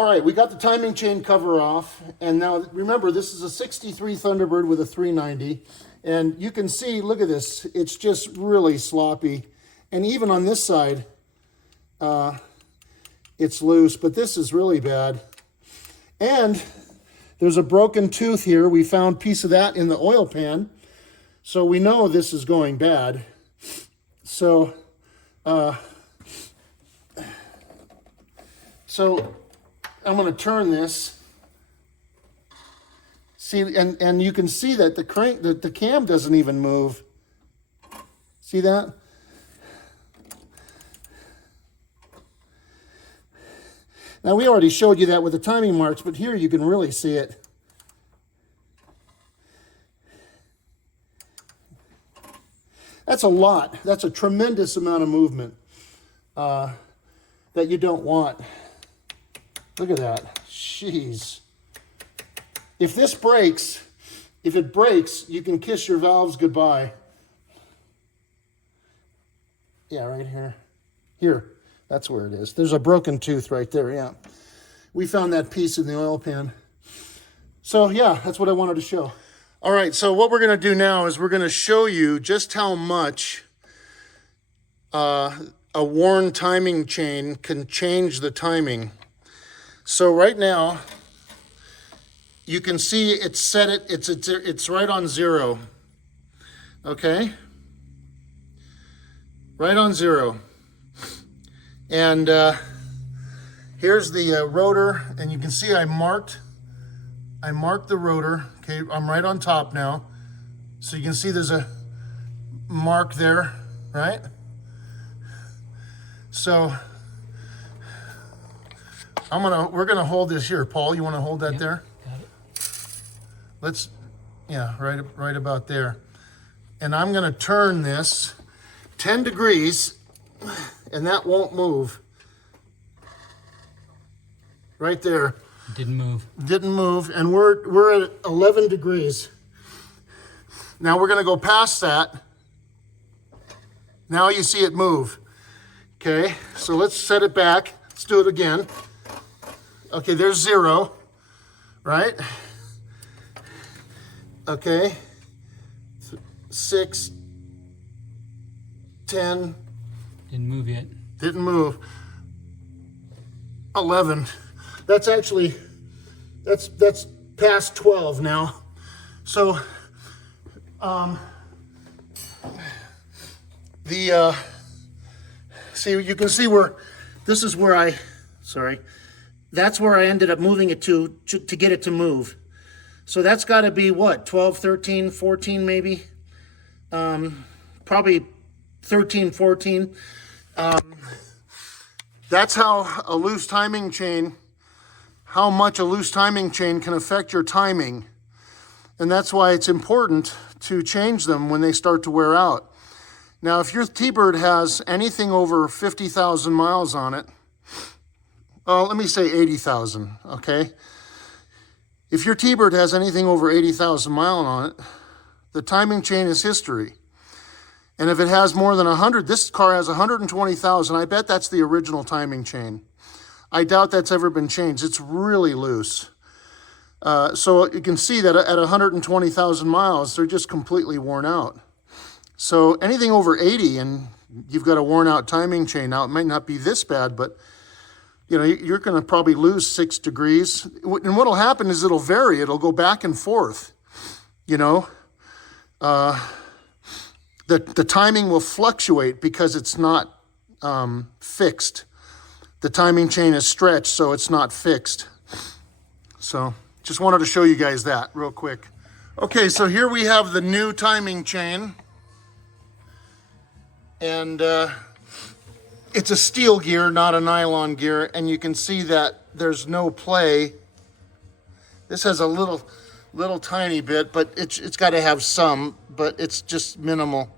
All right, we got the timing chain cover off, and now remember, this is a 63 Thunderbird with a 390, and you can see, look at this, it's just really sloppy, and even on this side, it's loose, but this is really bad. And there's a broken tooth here. We found a piece of that in the oil pan, so we know this is going bad. So I'm going to turn this. See, and you can see that the cam doesn't even move. See that? Now we already showed you that with the timing marks, but here you can really see it. That's a lot. That's a tremendous amount of movement that you don't want. Look at that. Jeez. If this breaks, if it breaks, you can kiss your valves goodbye. Yeah, right here. Here. That's where it is. There's a broken tooth right there, yeah. We found that piece in the oil pan. So, yeah, that's what I wanted to show. All right, so what we're going to do now is we're going to show you just how much a worn timing chain can change the timing. So right now, you can see it's set it's right on 0. Okay? Right on 0. And here's the rotor, and you can see I marked the rotor. Okay, I'm right on top now. So you can see there's a mark there, right? So we're gonna hold this here. Paul, you wanna hold that there? Got it. Let's, yeah, right about there. And I'm gonna turn this 10 degrees, and that won't move. Right there. Didn't move. Didn't move, and we're at 11 degrees. Now we're gonna go past that. Now you see it move. Okay, so let's set it back. Let's do it again. Okay, there's 0, right? Okay, 6, 10. Didn't move yet. Didn't move. 11. That's actually, that's past 12 now. So, see, you can see where, this is where that's where I ended up moving it to get it to move. So that's got to be what, 12, 13, 14 maybe? Probably 13, 14. That's how a loose timing chain, how much a loose timing chain can affect your timing. And that's why it's important to change them when they start to wear out. Now, if your T-Bird has anything over 50,000 miles on it, let me say 80,000, okay? If your T-Bird has anything over 80,000 miles on it, the timing chain is history. And if it has more than 100, this car has 120,000. I bet that's the original timing chain. I doubt that's ever been changed. It's really loose. So you can see that at 120,000 miles, they're just completely worn out. So anything over 80 and you've got a worn out timing chain. Now it might not be this bad, but you know, you're going to probably lose 6 degrees. And what'll happen is it'll vary. It'll go back and forth, you know. The timing will fluctuate because it's not fixed. The timing chain is stretched, so it's not fixed. So just wanted to show you guys that real quick. Okay, so here we have the new timing chain. And it's a steel gear, not a nylon gear. And you can see that there's no play. This has a little tiny bit, but it's got to have some, but it's just minimal.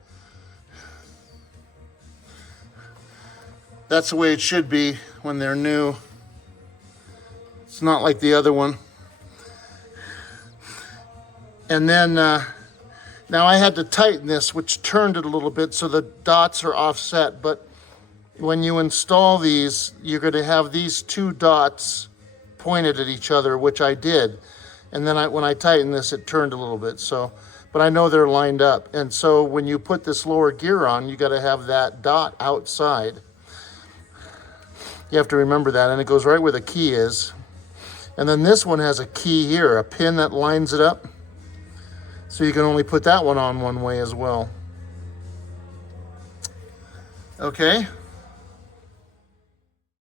That's the way it should be when they're new. It's not like the other one. And then now I had to tighten this, which turned it a little bit so the dots are offset. But when you install these, you're going to have these 2 dots pointed at each other, which I did. And then when I tightened this, it turned a little bit. So, but I know they're lined up. And so when you put this lower gear on, you got to have that dot outside. You have to remember that, and it goes right where the key is. And then this one has a key here, a pin that lines it up. So you can only put that one on one way as well. Okay.